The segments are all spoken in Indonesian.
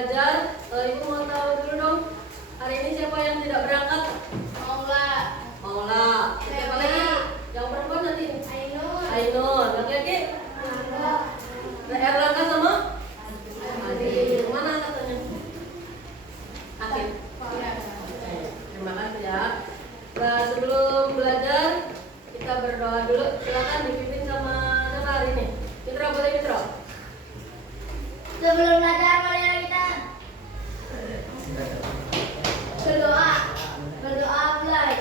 belajar, Ibu mau tahu dulu dong. Hari ini siapa yang tidak berangkat? Maula. Maula. Siapa lagi? Yang perempuan nanti? Ainun. Ainun. Laki-laki? Erlangga sama? Adi. Mana katanya? Akhir. Terima kasih ya. Nah, sebelum belajar kita berdoa dulu. Silakan dipimpin sama siapa hari ini? Mitra, boleh Mitra? Sebelum belajar marilah kita berdoa. Berdoa mulai.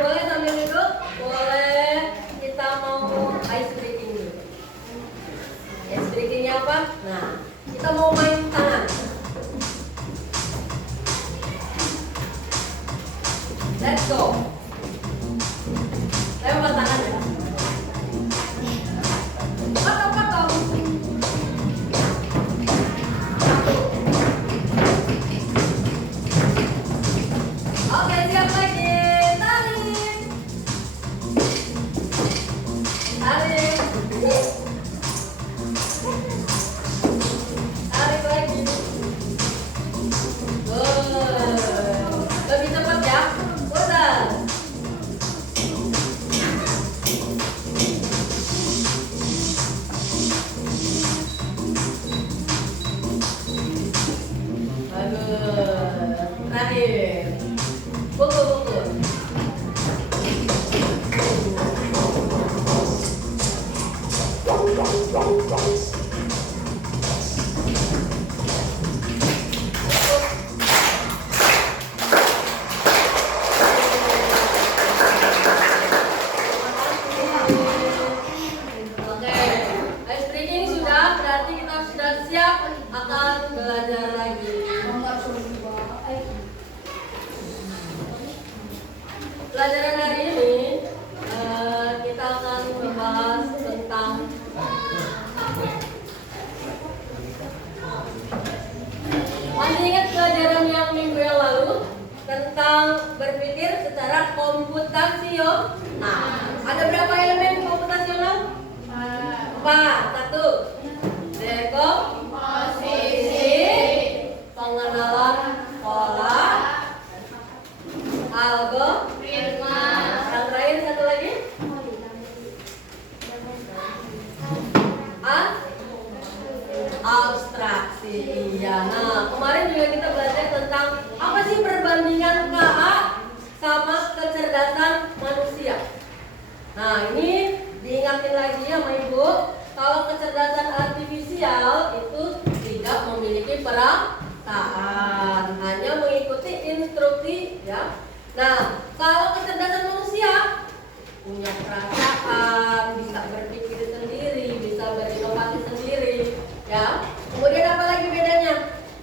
Boleh sambil duduk, boleh kita mau ice breaking dulu. Ice breakingnya apa? Nah, kita mau main tangan. Let's go. Lempar tangan ya. Potong-potong. Oke, siap lagi. Tarik. Tarik. Tarik lagi. Lebih cepat ya. Putar. Bagus. Terakhir. Pukul. Oke, ice breaking sudah, berarti kita sudah siap akan belajar lagi. Pelajaran hari ini kita akan membahas tentang masih ingat pelajaran yang minggu yang lalu tentang berpikir secara komputasional. Ada berapa elemen komputasional? 4. 1. Dekomposisi, pengenalan pola, algoritma. Yang terakhir satu lagi? Abstraksi. Iya. Nah, kemarin juga kita belajar tentang apa sih perbandingan KA sama kecerdasan manusia. Nah, ini diingatin lagi ya sama Ibu, kalau kecerdasan artifisial itu tidak memiliki perasaan, hanya mengikuti instruksi ya. Nah, kalau kecerdasan manusia punya perasaan, bisa berpikir sendiri, bisa berinovasi sendiri ya. Kemudian apa lagi bedanya?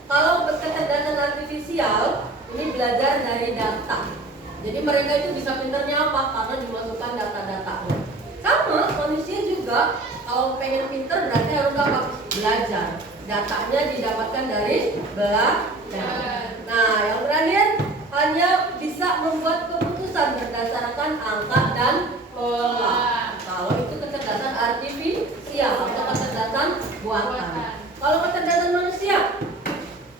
Kalau kecerdasan artifisial ini belajar dari data. Jadi mereka itu bisa pinternya apa? Karena dimasukkan data-datanya. Sama manusia juga, kalau pengen pinter berarti harus apa? Belajar. Datanya didapatkan dari belajar. Nah, yang terakhir hanya bisa membuat keputusan berdasarkan angka dan pola. Kalau itu kecerdasan artifisial atau kecerdasan buatan. Kalau kecerdasan manusia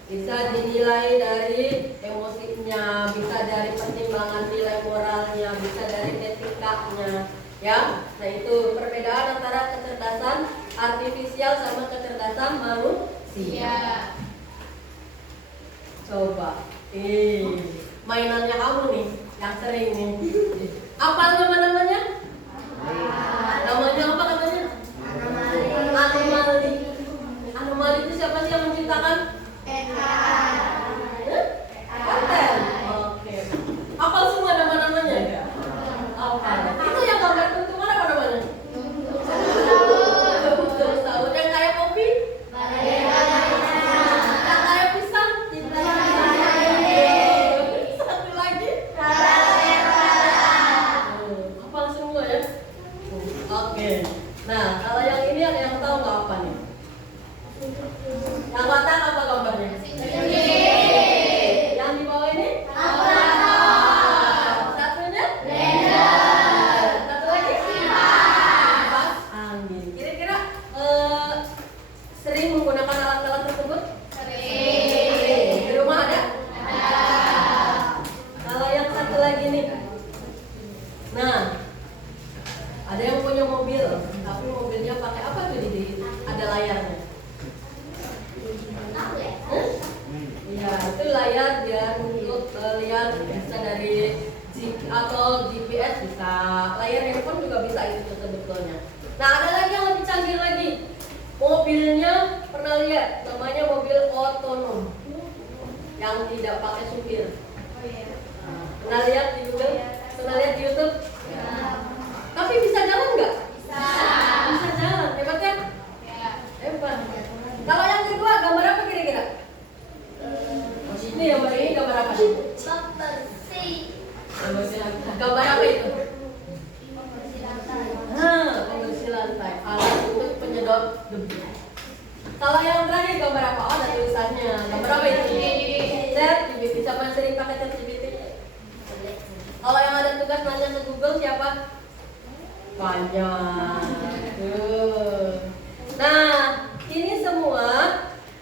bisa dinilai dari emosinya, bisa dari pertimbangan nilai moralnya, bisa dari etikanya, ya. Nah, itu perbedaan antara kecerdasan artifisial sama kecerdasan manusia. Coba, mainannya kamu nih, yang sering nih. Apa nama-namanya? Namanya apa katanya? Anomali. Anomali itu siapa sih yang menciptakan? Konten. Oke. Apa semua nama-namanya? Apa? Itu yang gambar tuntungan apa namanya? Tahu yang kayak kopi? Yang kayak pisang? Satu lagi? Apa semua ya? Oke. Nah, kalau yang ini yang tahu nggak apa nih? Yang kotak apa gambarnya? Yang di bawah ini? Satunya? Satu lagi? Kipas angin. Kira-kira sering menggunakan alat-alat tersebut? Sering. Di rumah ada? Kalau yang satu lagi nih. Nah, ada yang punya mobil, tapi mobilnya pakai apa tuh di ada layarnya? Iya, itu layar biar untuk lihat bisa dari atau GPS bisa, layar handphone juga bisa itu sebetulnya. Nah, ada lagi yang lebih canggih lagi. Mobilnya pernah lihat, namanya mobil otonom yang tidak pakai supir. Pernah lihat di Google? Pernah lihat di YouTube? Tapi bisa jalan nggak? Bisa jalan, hebat kan? Hebat. Kalau Gambar apa itu? Pembersih lantai. Pembersih lantai. Alat untuk penyedot debu. Kalau yang terakhir gambar apa? Oh, ada tulisannya. Gambar apa itu? ChatGPT. Siapa yang sering pakai ChatGPT? Kalau yang ada tugas nanya ke Google siapa? Banyak. Nah, ini semua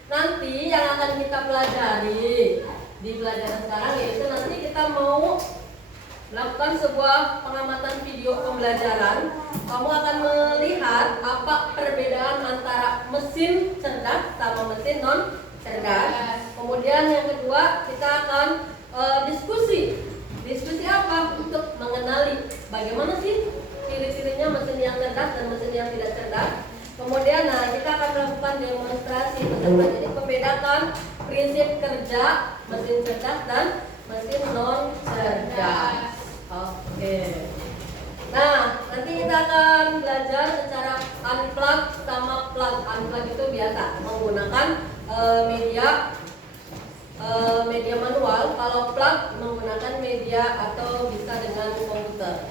nanti yang akan kita pelajari di pelajaran sekarang, yaitu nanti kita mau melakukan sebuah pengamatan video pembelajaran. Kamu akan melihat apa perbedaan antara mesin cerdas sama mesin non cerdas. Kemudian yang kedua kita akan diskusi apa? Untuk mengenali bagaimana sih ciri-cirinya mesin yang cerdas dan mesin yang tidak cerdas. Kemudian kita akan melakukan demonstrasi. Jadi membedakan prinsip kerja mesin cerdas dan mesin non cerdas. Oke. Nah, nanti kita akan belajar secara unplug sama plug. Unplug itu biasa menggunakan media manual. Kalau plug menggunakan media atau bisa dengan komputer.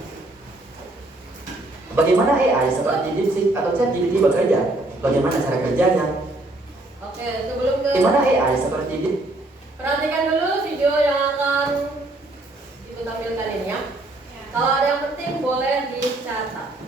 Bagaimana AI seperti DeepSeek atau ChatGPT bekerja? Bagaimana cara kerjanya? Oke, sebelum ke Bagaimana AI seperti perhatikan dulu video yang akan Ibu tampilkan ini ya. Kalau ada yang penting boleh dicatat.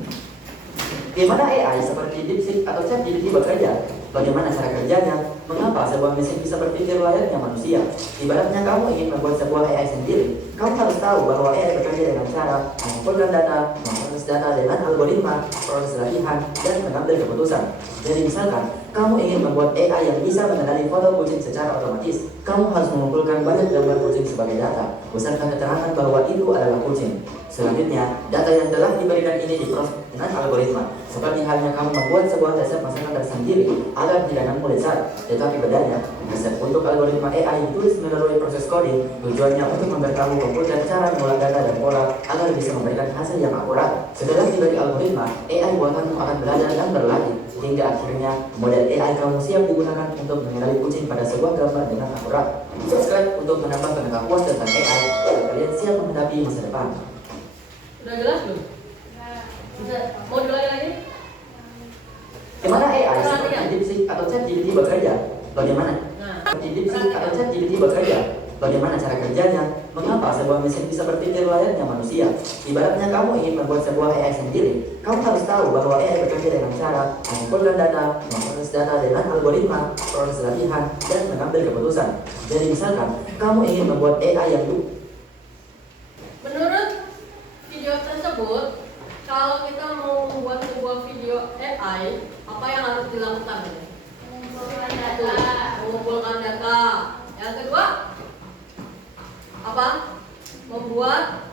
Bagaimana AI seperti DeepSeek atau ChatGPT bekerja? Bagaimana cara kerjanya? Mengapa sebuah mesin bisa berpikir layaknya manusia? Ibaratnya kamu ingin membuat sebuah AI sendiri, kamu harus tahu bahwa AI bekerja dengan cara mengumpulkan data, memproses data dengan algoritma, proses latihan, dan mengambil keputusan. Jadi misalkan, kamu ingin membuat AI yang bisa mengenali foto kucing secara otomatis, kamu harus mengumpulkan banyak gambar kucing sebagai data, beserta keterangan bahwa itu adalah kucing. Selanjutnya, data yang telah diberikan ini diproses dengan algoritma. Seperti halnya kamu membuat sebuah resep masakan tersendiri agar tidak namun lezat. Tetapi bedanya, resep untuk algoritma AI ditulis melalui proses coding. Tujuannya untuk memberitahu komputer cara mengolah data dan pola agar bisa memberikan hasil yang akurat. Setelah diberi algoritma, AI buatanmu akan belajar dan berlatih hingga akhirnya model AI kamu siap digunakan untuk mengenali kucing pada sebuah gambar dengan akurat. Subscribe untuk menambah pengetahuan tentang AI agar kalian siap menghadapi masa depan. Udah jelas belum? Bisa. Mau diulangi lagi? Bagaimana AI seperti DeepSeek atau ChatGPT bekerja? Bagaimana? Seperti DeepSeek atau ChatGPT bekerja? Bagaimana cara kerjanya? Mengapa sebuah mesin bisa berpikir layaknya manusia? Ibaratnya kamu ingin membuat sebuah AI sendiri, kamu harus tahu bahwa AI bekerja dengan cara mengumpulkan data, memproses data dengan algoritma, proses latihan, dan mengambil keputusan. Jadi misalkan, kamu ingin membuat AI yang Menurut video tersebut, kalau kita mau membuat sebuah video AI, apa yang harus dilakukan? Mengumpulkan Satu, data. mengumpulkan data. Yang kedua, apa? Membuat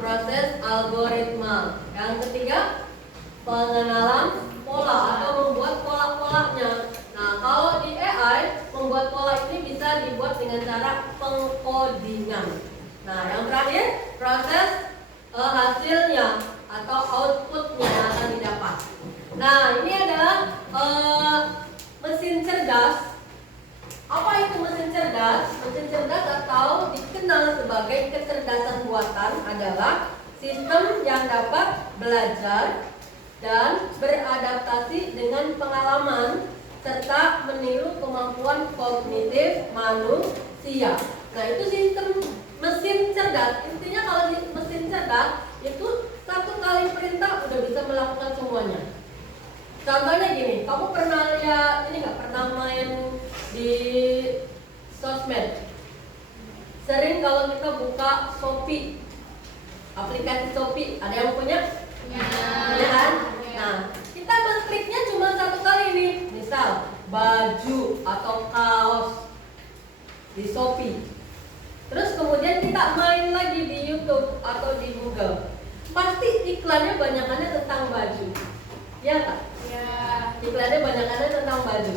proses algoritma. Yang ketiga, pengenalan pola atau membuat pola-polanya. Nah, kalau di AI, membuat pola ini bisa dibuat dengan cara pengkodingan. Nah, yang terakhir, proses hasilnya atau outputnya yang akan didapat. Nah, ini adalah mesin cerdas. Apa itu mesin cerdas? Mesin cerdas atau dikenal sebagai kecerdasan buatan adalah sistem yang dapat belajar dan beradaptasi dengan pengalaman serta meniru kemampuan kognitif manusia. Nah, itu sistem mesin cerdas. Intinya kalau di mesin cerdas itu satu kali perintah udah bisa melakukan semuanya. Contohnya gini, kamu pernah lihat ini nggak? Pernah main di sosmed? Sering kalau kita buka Shopee, aplikasi Shopee, ada yang punya? Punya kan? Nah, kita mengkliknya cuma satu kali nih. Misal baju atau kaos di Shopee. Terus kemudian kita main lagi di YouTube atau di Google. Pasti iklannya banyakannya tentang baju. Ya tak? Ya. Iklannya banyakannya tentang baju.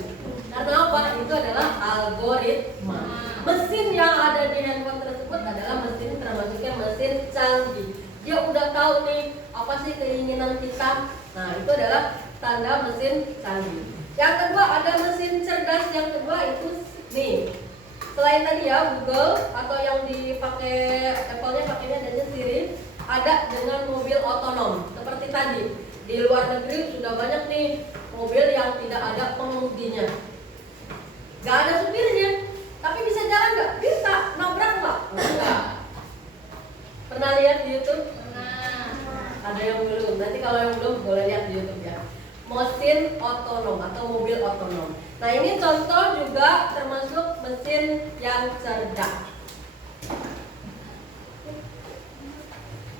Karena apa? Itu adalah algoritma. Mesin yang ada di handphone tersebut adalah mesin, termasuknya mesin canggih. Dia udah tahu nih apa sih keinginan kita. Nah, itu adalah tanda mesin canggih. Yang kedua ada mesin cerdas. Yang kedua itu nih selain tadi ya Google atau yang dipakai Apple-nya pakainya ada Siri, ada dengan mobil otonom seperti tadi. Di luar negeri sudah banyak nih mobil yang tidak ada pengemudinya, nggak ada supirnya, tapi bisa jalan nggak? Bisa. Nabrak nggak? Enggak. Pernah lihat di YouTube? Ada yang belum. Nanti kalau yang belum boleh lihat di YouTube ya. Mesin otonom atau mobil otonom. Nah ini contoh juga termasuk mesin yang cerdas.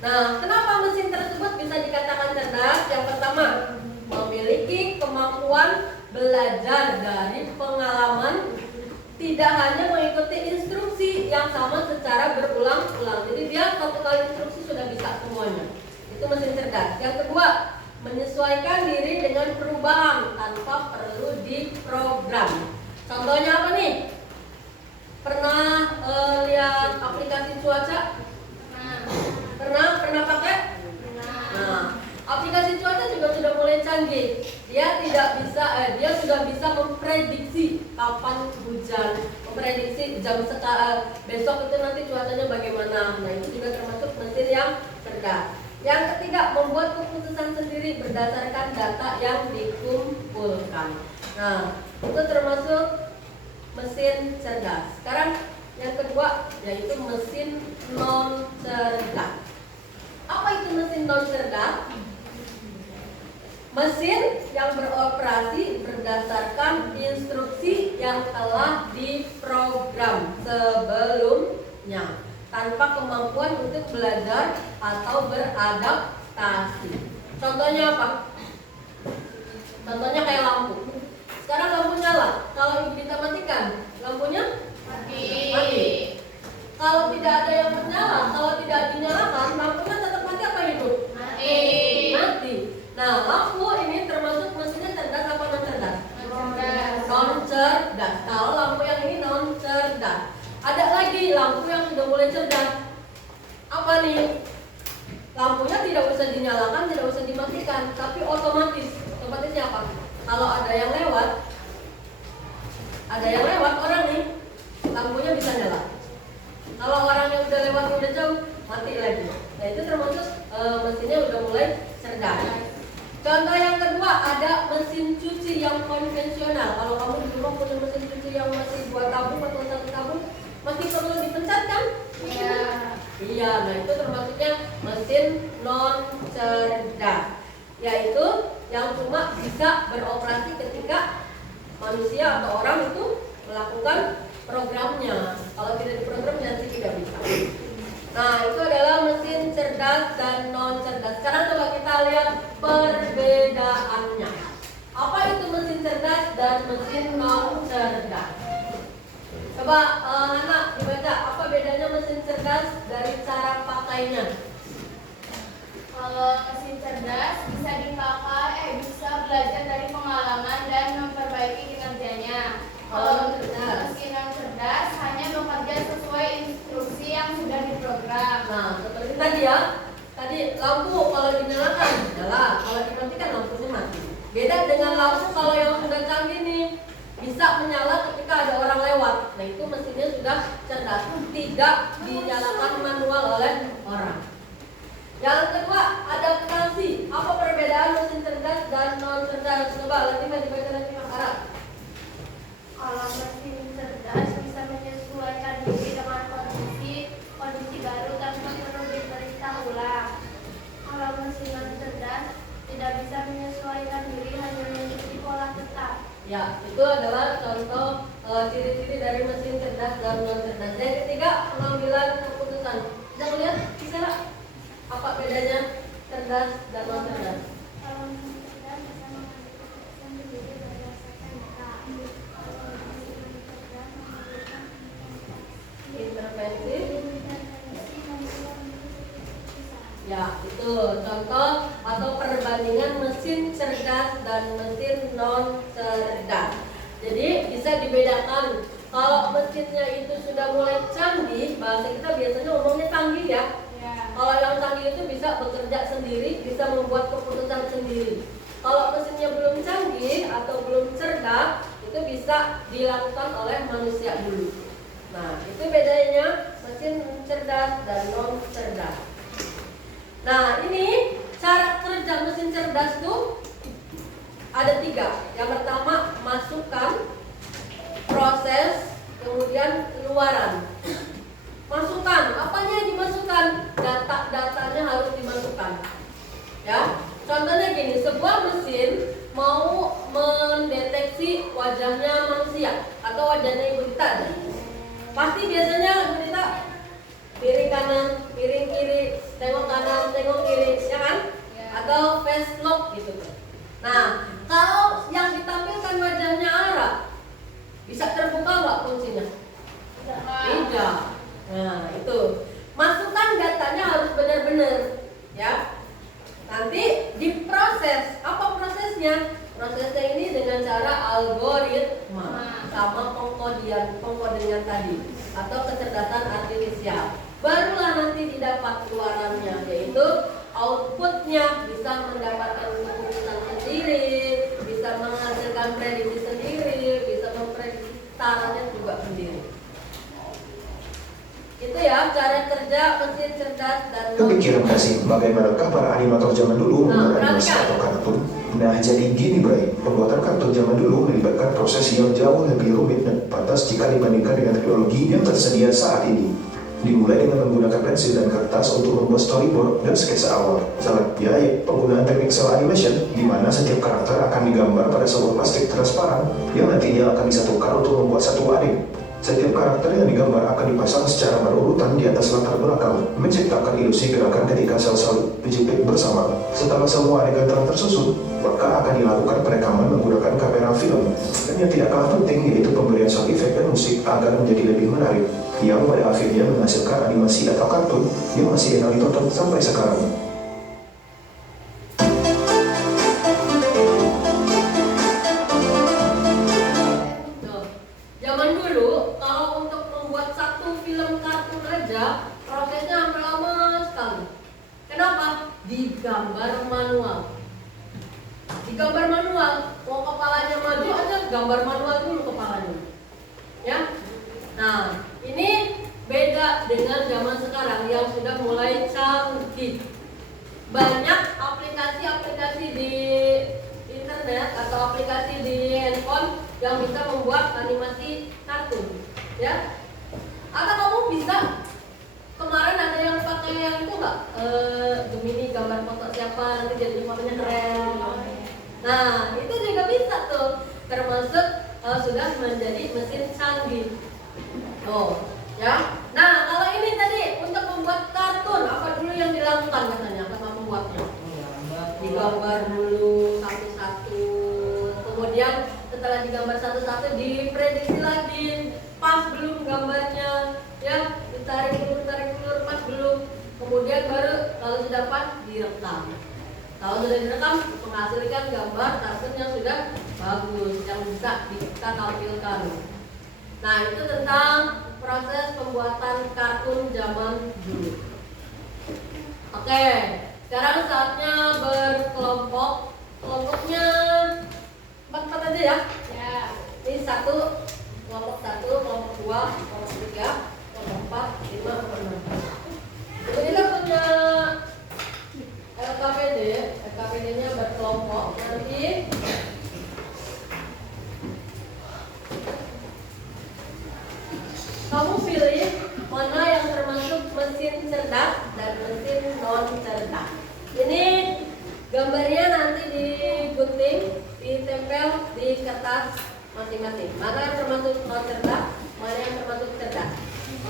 Nah, kenapa mesin tersebut bisa dikatakan cerdas? Yang pertama, memiliki kemampuan belajar dari pengalaman, tidak hanya mengikuti instruksi yang sama secara berulang-ulang. Jadi dia satu kali instruksi sudah bisa semuanya. Itu mesin cerdas. Yang kedua, menyesuaikan diri dengan perubahan tanpa perlu diprogram. Contohnya apa nih? Pernah lihat aplikasi cuaca? Pernah pakai? Nah, aplikasi cuaca juga sudah mulai canggih. Dia sudah bisa memprediksi kapan hujan, memprediksi besok itu nanti cuacanya bagaimana. Nah, itu juga termasuk mesin yang cerdas. Yang ketiga, membuat keputusan sendiri berdasarkan data yang dikumpulkan. Nah, itu termasuk mesin cerdas. Sekarang yang kedua yaitu mesin non cerdas. Apa itu mesin non cerdas? Mesin yang beroperasi berdasarkan instruksi yang telah diprogram sebelumnya, tanpa kemampuan untuk belajar atau beradaptasi. Contohnya apa? Contohnya kayak lampu. Sekarang lampu nyala, kalau ibu kita matikan, lampunya mati. Kalau tidak ada yang menyala, kalau tidak dinyalakan, lampunya tetap mati apa hidup? Mati. Nah, lampu ini termasuk mesinnya cerdas apa non cerdas? Non cerdas. Kalau lampu yang ini non cerdas. Ada lagi lampu yang sudah mulai cerdas. Apa nih? Lampunya tidak usah dinyalakan, tidak usah dimatikan, tapi otomatis. Otomatisnya apa? Kalau ada yang lewat orang nih, lampunya bisa nyala. Kalau orang yang udah lewat udah jauh, mati lagi. Nah itu termasuk mesinnya udah mulai cerdas. Contoh yang kedua, ada mesin cuci yang konvensional. Kalau kamu di rumah punya mesin cuci yang masih buat tabung atau satu tabung, masih perlu dipencet kan? Iya, nah itu termasuknya mesin non cerdas, yaitu yang cuma bisa beroperasi ketika manusia atau orang itu melakukan programnya. Kalau tidak diprogram nanti tidak bisa. Nah itu adalah mesin cerdas dan non cerdas. Sekarang coba kita lihat perbedaannya. Apa itu mesin cerdas dan mesin non cerdas? Coba Hana dibaca, apa bedanya mesin cerdas dari cara pakainya? Kalau mesin cerdas bisa bisa belajar dari pengalaman dan memperbaiki kinerjanya. Kalau mesin non cerdas hanya bekerja sesuai instruksi yang sudah diprogram. Nah, seperti tadi ya. Tadi lampu kalau dinyalakan nyala, kalau dimatikan lampunya mati. Beda dengan lampu kalau yang sudah canggih nih, bisa menyala ketika ada orang lewat. Nah, itu mesinnya sudah cerdas, tidak dinyalakan manual oleh orang. Yang kedua, adaptasi. Apa perbedaan mesin cerdas dan non cerdas? Coba Latifah dibaca Latifah Arab. Kalau mesin cerdas bisa menyesuaikan diri dengan kondisi baru tanpa perlu diperintah ulang. Kalau mesin non cerdas tidak bisa menyesuaikan diri, hanya mengikuti pola tetap. Ya, itu adalah contoh ciri-ciri dari mesin cerdas dan non cerdas. Yang ketiga, pengambilan keputusan. Bisa lihat, bisa nggak? Apa bedanya cerdas dan non cerdas? Kalau mesin cerdas bisa mengambil keputusan sendiri berdasarkan data. Kalau mesin non cerdas memerlukan Intervensi. membuat keputusan. Ya, itu contoh atau perbandingan mesin cerdas dan mesin non cerdas. Jadi bisa dibedakan. Kalau mesinnya itu sudah mulai canggih, bahasa kita biasanya ngomongnya canggih ya. Kalau yang canggih itu bisa bekerja sendiri, bisa membuat keputusan sendiri. Kalau mesinnya belum canggih atau belum cerdas, itu bisa dilakukan oleh manusia dulu. Nah, itu bedanya mesin cerdas dan non cerdas. Nah, ini cara kerja mesin cerdas tuh ada 3. Yang pertama, masukkan, proses, kemudian keluaran. Masukkan, apanya yang dimasukkan? Data-datanya harus dimasukkan. Ya, contohnya gini, sebuah mesin mau mendeteksi wajahnya manusia atau wajahnya ibu kita. Pasti biasanya ibu kita piring kanan, piring kiri, tengok kanan, tengok kiri, ya kan? Atau face lock gitu. Nah, kalau yang ditampilkan wajahnya Ara, bisa terbuka nggak kuncinya? Tidak. Nah, itu. Masukkan datanya harus benar-benar, ya. Nanti diproses. Apa prosesnya? Prosesnya ini dengan cara algoritma sama pengkodean tadi atau kecerdasan artifisial. Barulah nanti didapat keluarannya, yaitu outputnya bisa mendapatkan keputusan sendiri, bisa menghasilkan prediksi sendiri, bisa memprediksi caranya juga sendiri. Itu ya cara kerja mesin cerdas dan Kepikiran gak sih bagaimanakah para animator zaman dulu membuat animasi atau kartun? Nah, jadi gini Bray, pembuatan kartun zaman dulu melibatkan proses yang jauh lebih rumit dan pantas jika dibandingkan dengan teknologi yang tersedia saat ini. Dimulai dengan menggunakan pensil dan kertas untuk membuat storyboard dan sketsa awal. Selanjutnya, penggunaan teknik cel animation, di mana setiap karakter akan digambar pada sebuah plastik transparan yang nantinya akan disatukan untuk membuat satu anime. Setiap karakter yang digambar akan dipasang secara berurutan di atas latar belakang, menciptakan ilusi gerakan ketika sel-sel dijepit bersama. Setelah semua adegan telah tersusun, maka akan dilakukan perekaman menggunakan kamera film. Dan yang tidak kalah penting yaitu pemberian sound effect dan musik agar menjadi lebih menarik, yang pada akhirnya menghasilkan animasi atau kartun yang masih enak ditonton sampai sekarang. zaman dulu kalau untuk membuat satu film kartun aja prosesnya hampir lama sekali. Kenapa? Digambar manual. Digambar manual. Mau kepalanya maju aja gambar manual dulu kepalanya. Ya. Nah, ini beda dengan zaman sekarang yang sudah mulai canggih. Banyak aplikasi-aplikasi di internet atau aplikasi di handphone yang bisa membuat animasi kartun, ya. Atau kamu bisa, kemarin ada yang pakai yang itu nggak, Gemini gambar foto siapa nanti jadi fotonya keren. Nah, itu juga bisa tuh, termasuk sudah menjadi mesin canggih. Oh, ya. Nah, kalau ini tadi untuk membuat kartun, apa dulu yang dilakukan katanya sama pembuatnya? Digambar dulu satu-satu, kemudian setelah digambar satu-satu diprediksi lagi, pas belum gambarnya, ya ditarik ulur, pas belum, kemudian baru kalau sudah pas direkam. Kalau sudah direkam menghasilkan gambar kartun yang sudah bagus, yang bisa kita tampilkan. Nah, itu tentang proses pembuatan kartun zaman dulu. Oke, sekarang saatnya berkelompok. Kelompoknya 4 aja ya. Ya. Ini kelompok 1, kelompok 2, kelompok 3, kelompok 4, 5, kelompok 6. Jadi kita punya LKPD-nya berkelompok. Nanti kamu pilih mana yang termasuk mesin cerdas dan mesin non cerdas. Ini gambarnya nanti digunting, ditempel di kertas masing-masing. Mana yang termasuk non cerdas, mana yang termasuk cerdas.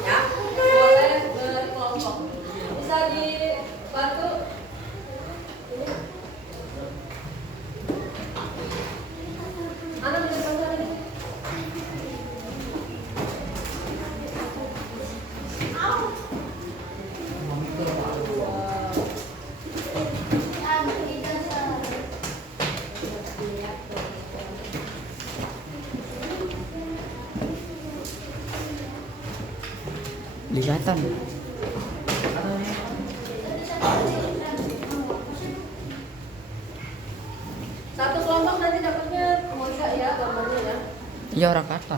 Ya, boleh berkelompok. Bisa dibantu. Ini. Anak bisa bantu ini. Kelihatan. Satu kelompok nanti dapatnya enggak ya gambarnya ya? Iya orang kata.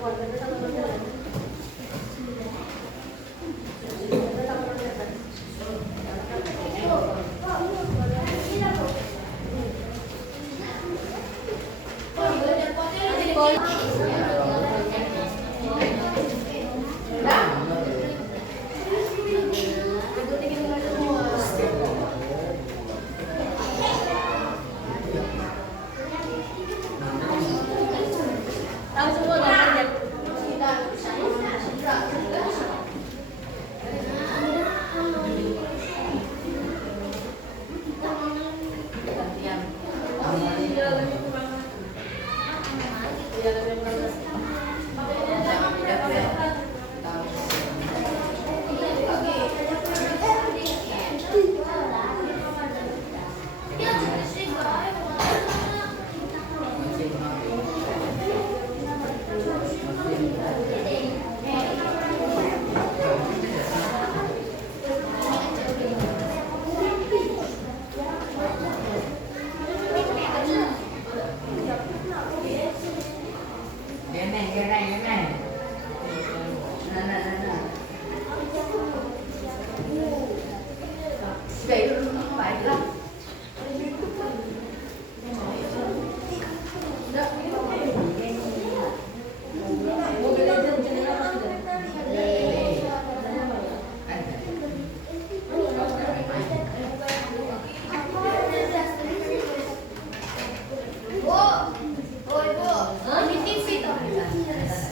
keluarga kita sama non-cerdas. Kita sama non-cerdas. Tahu semua gambarnya. Gantian. Iya, lebih kurang. Iya, lebih kurang.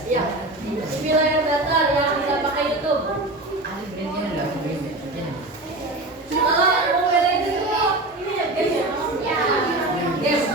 Iya, TV layar datar yang bisa pakai YouTube. Mobile Legends itu ini ya game ya? Game.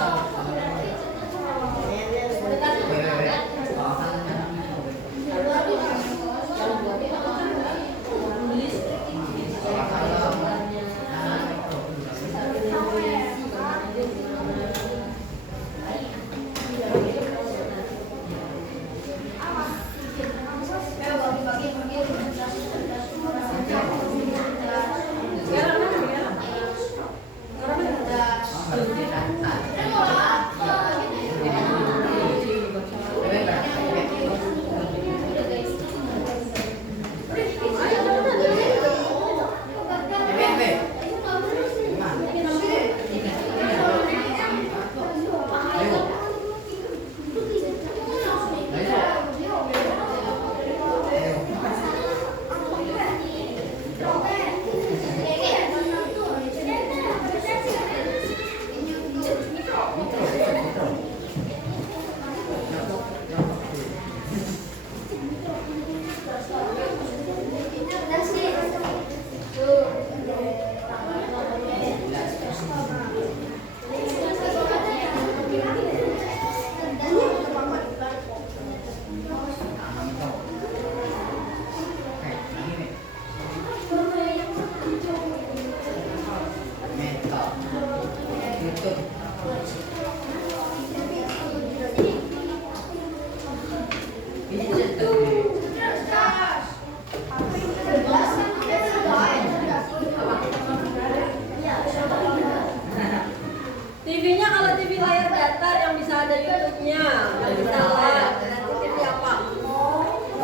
TV-nya kalau TV layar datar yang bisa ada YouTube-nya, yang bisa live. TV apa?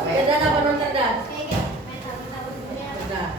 Beda apa non cerdas? Cerdas.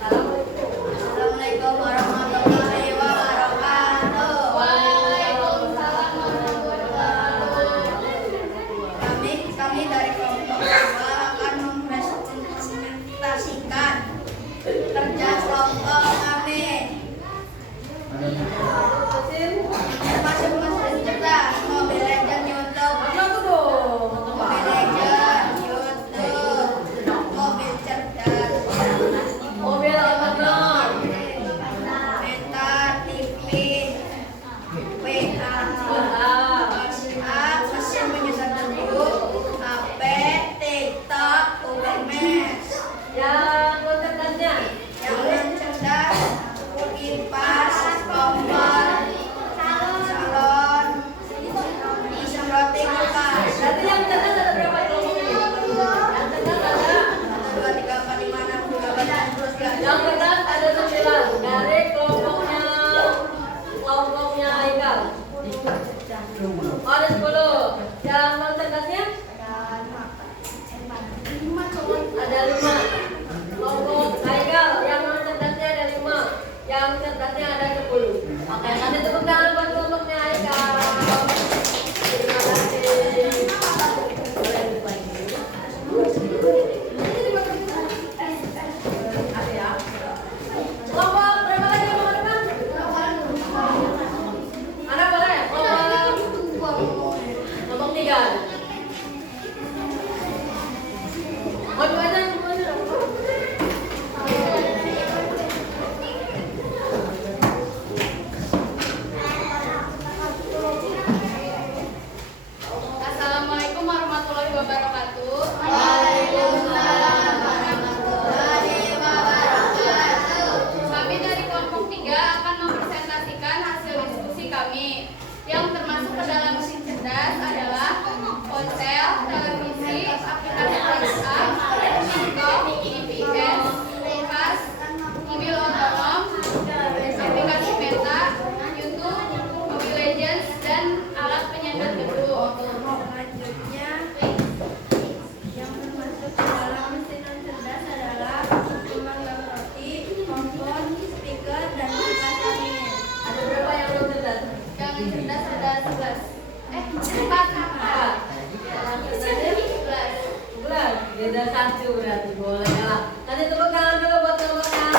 Assalamualaikum warahmatullahi wabarakatuh. Beda satu berarti boleh lah. Kasih tepuk tangan dulu buat teman-teman.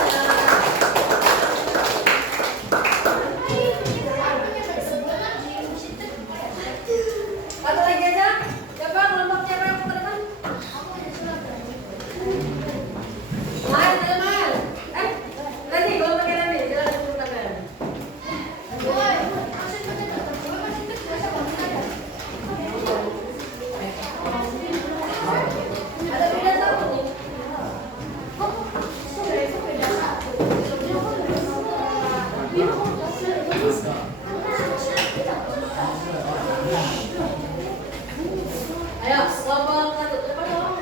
Satu lagi aja. Coba kelompok siapa yang mau ke depan? Main, teman. Lagi kelompok yang ini. Silakan tepuk tangan. Ada beda satu nih. Ayo, kelompok satu. Depan dong.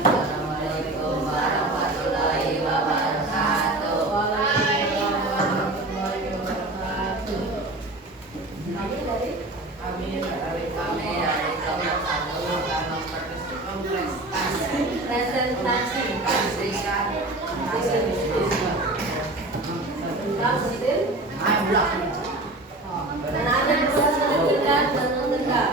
Assalamualaikum warahmatullahi wabarakatuh. Waalaikumsalam warahmatullahi wabarakatuh. Kami dari kelompok satu akan presentasi dan ada proses pendidikan dan non-tegak.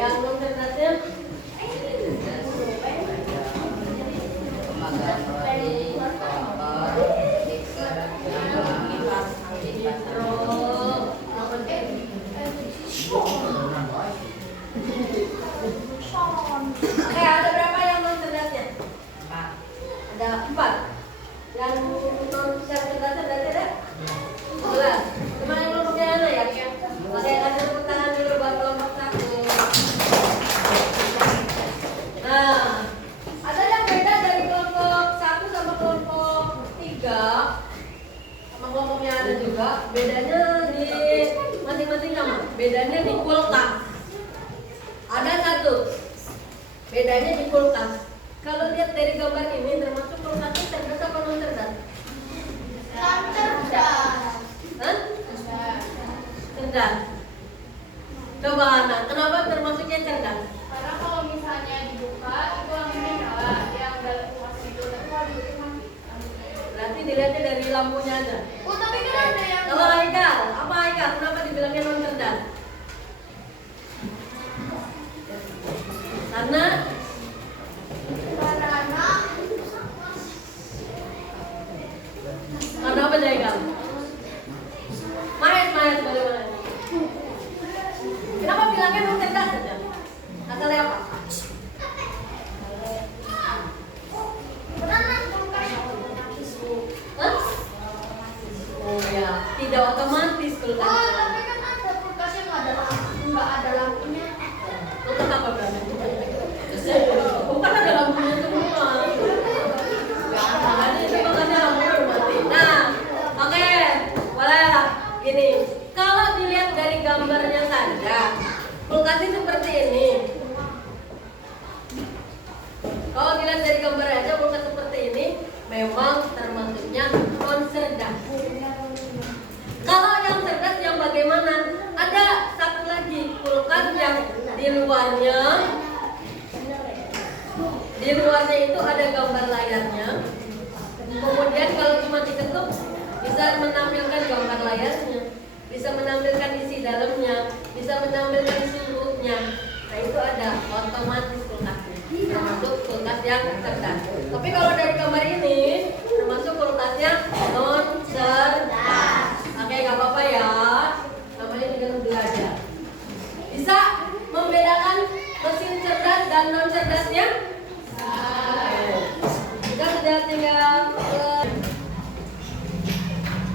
Yang non-tegaknya Oke, ada berapa yang non cerdasnya? Ada 4. Yang non cerdasnya berarti ada 11. Cuma yang kelompoknya ada ya? Oke, kasih tepuk tangan dulu buat kelompok 1. Nah, ada yang beda dari kelompok 1 sama kelompok 3. Sama kelompoknya ada juga. Bedanya di masing-masing sama. Bedanya di kulkas. Ada satu. Bedanya di kulkas. Kalau lihat dari gambar ini termasuk kulkasnya cerdas apa non cerdas? Hah? Cerdas. Coba anak, kenapa termasuknya cerdas? Karena kalau misalnya dibuka itu lampunya nyala, yang dalam kulkas itu tapi Berarti dilihatnya dari lampunya aja. oh tapi kan ada yang Kalau Haikal, apa Haikal? Kenapa dibilangnya non cerdas? Karena apa Haikal? Main boleh main. Kenapa bilangnya non cerdas saja? Asalnya apa? Hah? Oh ya, tidak otomatis kulkas. oh tapi kan ada kulkas yang nggak ada lampunya. Kulkas apa berarti? Bukan ada lampunya semua. Makanya itu kulkasnya lampunya udah mati. Nah, oke, boleh lah. Gini, kalau dilihat dari gambarnya saja, kulkasnya seperti ini. Kalau dilihat dari gambarnya aja, kulkas seperti ini memang termasuknya non cerdas. Kalau yang cerdas yang bagaimana? Ada satu lagi kulkas yang di luarnya itu ada gambar layarnya. Kemudian kalau cuma diketuk bisa menampilkan gambar layarnya, bisa menampilkan isi dalamnya, bisa menampilkan suhunya. Nah itu ada otomatis kulkasnya, termasuk kulkas yang cerdas. Tapi kalau dari gambar ini termasuk kulkasnya non cerdas. Oke, nggak apa-apa ya. Namanya juga belajar. Bisa membedakan mesin cerdas dan non cerdasnya? Kita sudah tinggal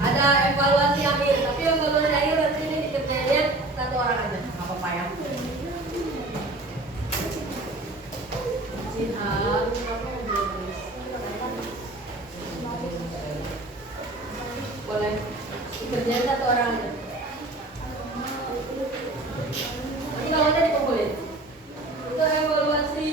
ada evaluasi akhir. Tapi evaluasi akhir nanti ini dikerjainnya satu orang aja. Nggak apa-apa ya. Boleh dikerjain satu orang aja. Nanti kawannya dikumpulin. Itu evaluasi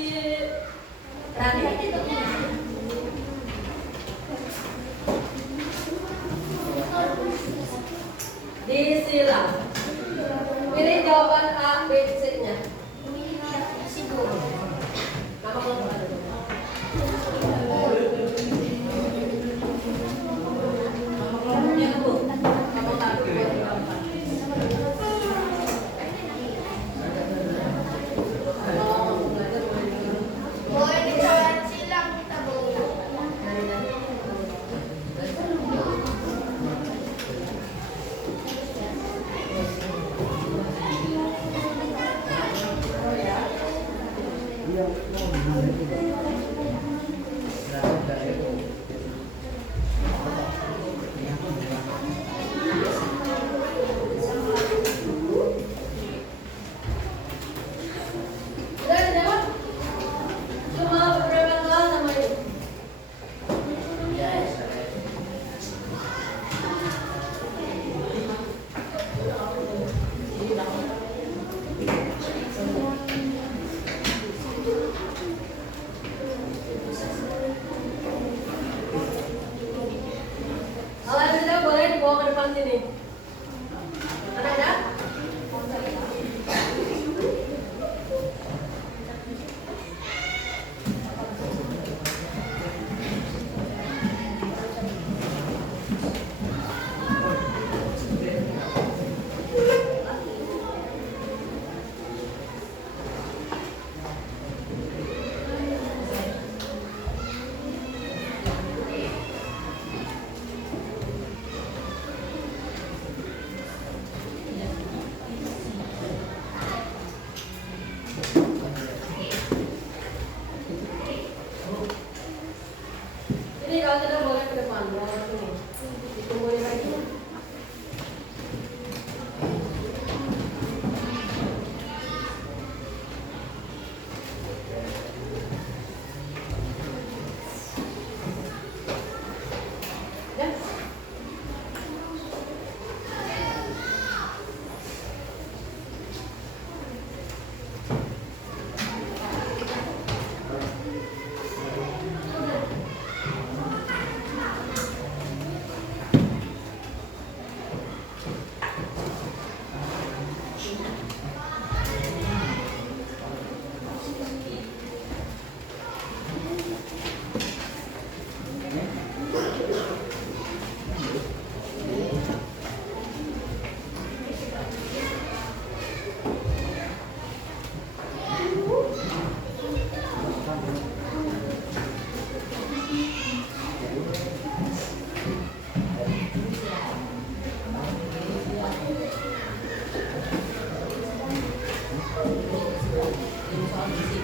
kondisi.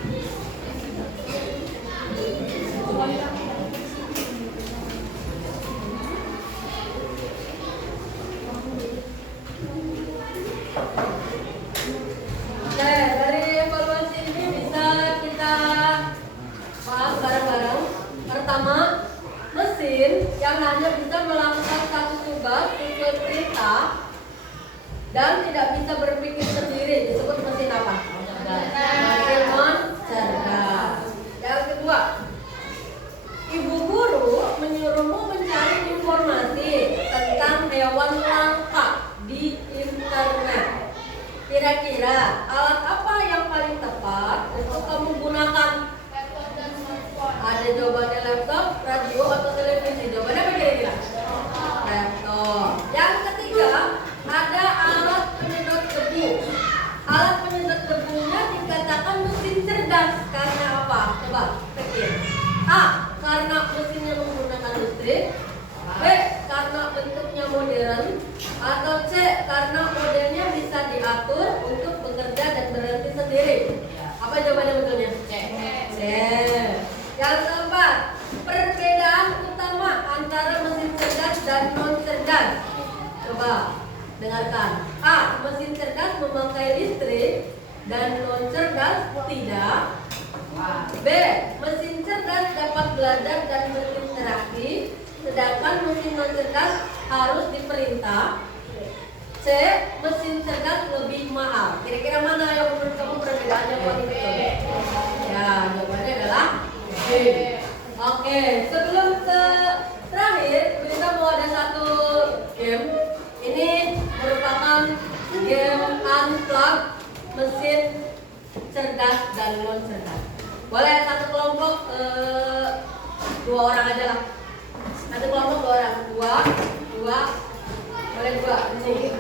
Oke, dari evaluasi ini bisa kita bahas bareng-bareng. Pertama, mesin yang hanya bisa melakukan satu tugas sesuai perintah dan tidak bisa berpikir sendiri disebut mesin apa? Mesin non cerdas. Yang kedua, ibu guru menyuruhmu mencari informasi tentang hewan langka di internet. Kira-kira alat apa yang paling tepat untuk kamu gunakan? Ada jawabannya laptop, radio, atau televisi. Jawabannya apa kira-kira? Laptop. Yang ketiga, ada alat penyedot debu. Alat penyedot debunya dikatakan mesin cerdas karena apa? Coba pikir. A. Karena mesinnya menggunakan listrik. B. Karena bentuknya modern. Atau C. Karena modelnya bisa diatur untuk bekerja dan berhenti sendiri. Apa jawabannya betulnya? C. Yang keempat, perbedaan utama antara mesin cerdas dan non cerdas. Coba dengarkan. A. Mesin cerdas memakai listrik dan non cerdas tidak. B. Mesin cerdas dapat belajar dan berinteraksi, sedangkan mesin non cerdas harus diperintah. C. Mesin cerdas lebih mahal. Kira-kira mana yang menurut kamu perbedaannya paling betul? Ya, jawabannya adalah B. Oke, sebelum ke terakhir, kita mau ada satu game. Ini merupakan game unplug mesin cerdas dan non cerdas. Boleh satu kelompok 2 orang aja lah. Satu kelompok 2 orang, dua, boleh 2 di sini.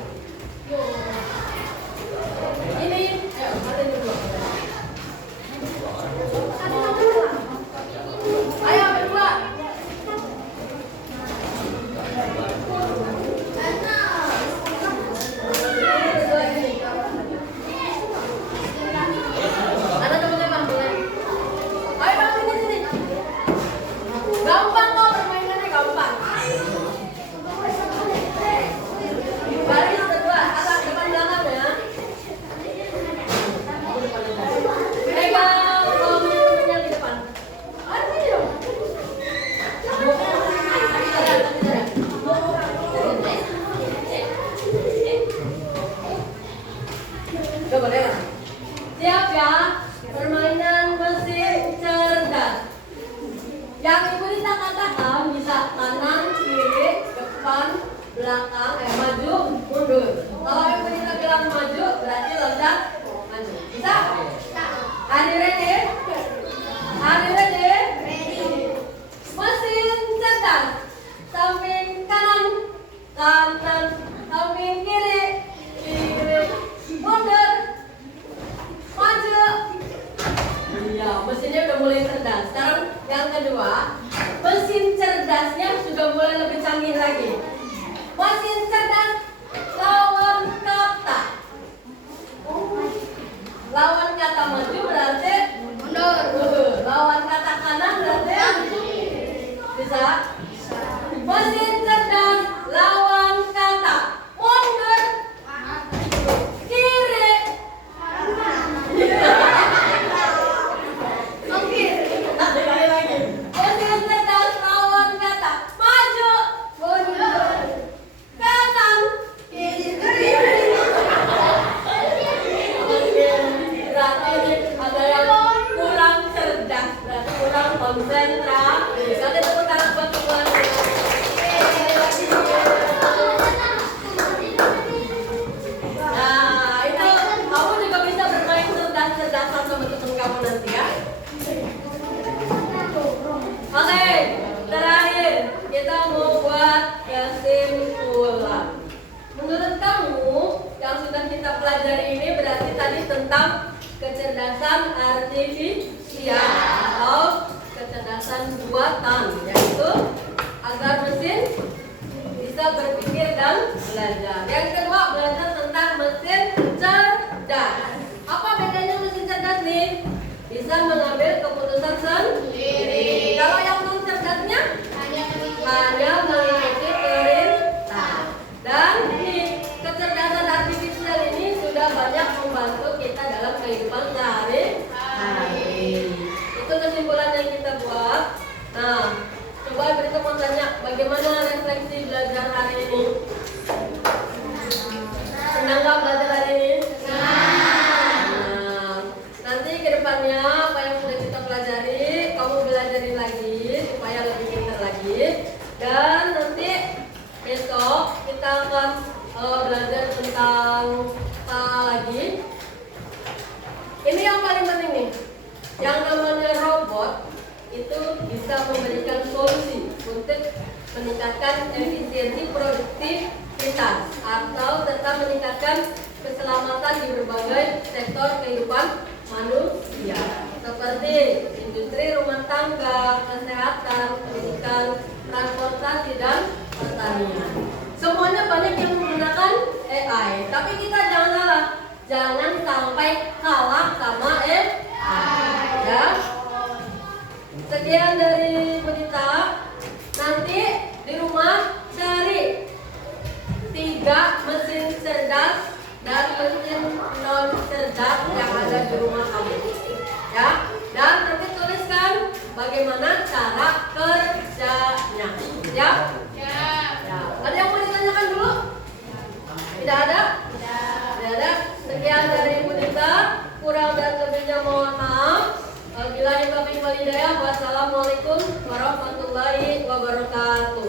Ini, ayo, ada yang 2. Ayo berdua. Ada teman-teman boleh. Ayo bang sini. Gampang kok permainannya gampang. Baris berdua, agak depan belakang ya. Pegang temennya di depan. Ayo sini dong. Coba deh. Siap ya? Permainan mesin cerdas. Yang ibu Rita katakan bisa kanan, kiri, depan, belakang, maju, mundur. Kalau ibu Rita bilang maju, berarti loncat maju. Bisa? Are you ready? Are you ready? Mesin cerdas. Samping kanan, samping kiri, mundur, maju. Iya, mesinnya udah mulai cerdas. Sekarang yang kedua, mesin cerdasnya sudah mulai lebih canggih lagi. Mesin cerdas lawan kata. Lawan kata maju berarti mundur. Lawan kata kanan berarti bisa. Mesin cerdas lawan kata mundur, kiri. Sekali lagi. Mesin cerdas lawan kata maju, mundur, kanan, kiri. Berarti ada yang kurang cerdas, berarti kurang konsentrasi. Kita tepuk tangan buat semuanya. Nah, itu kamu juga bisa bermain cerdas-cerdasan sama teman kamu nanti ya. Oke, terakhir kita mau buat kesimpulan. Menurut kamu yang sudah kita pelajari ini berarti tadi tentang kecerdasan artifisial atau kecerdasan buatan, yaitu agar mesin bisa berpikir dan belajar. Yang kedua, belajar tentang mesin cerdas. Apa bedanya mesin cerdas nih? bisa mengambil keputusan sendiri. Kalau yang non cerdasnya hanya mengikuti perintah. Dan ini kecerdasan artifisial ini sudah banyak membantu kita dalam kehidupan sehari-hari. Itu kesimpulan yang kita buat. Nah, coba berikut mau tanya, bagaimana refleksi belajar hari ini? Senang nggak belajar hari ini? Nah, nanti ke depannya apa yang sudah kita pelajari, kamu belajarin lagi supaya lebih pintar lagi. Dan nanti besok kita akan belajar tentang apa lagi? Ini yang paling penting nih. Yang namanya robot itu bisa memberikan solusi untuk meningkatkan efisiensi produktivitas atau tetap meningkatkan keselamatan di berbagai sektor kehidupan manusia seperti industri rumah tangga, kesehatan, pendidikan, transportasi, dan pertanian. Semuanya banyak yang menggunakan AI, tapi kita jangan salah, jangan sampai kalah sama AI. Ya. Sekian dari Bunita. Nanti di rumah cari 3 mesin cerdas dan mesin non cerdas yang ada di rumah kamu. Ya. Dan nanti tuliskan bagaimana cara kerjanya. Ya. Ya. Ada yang mau ditanyakan dulu? Tidak ada? Tidak ada. Sekian dari Bunita. Kurang dan lebihnya mohon maaf. Wassalamualaikum warahmatullahi wabarakatuh.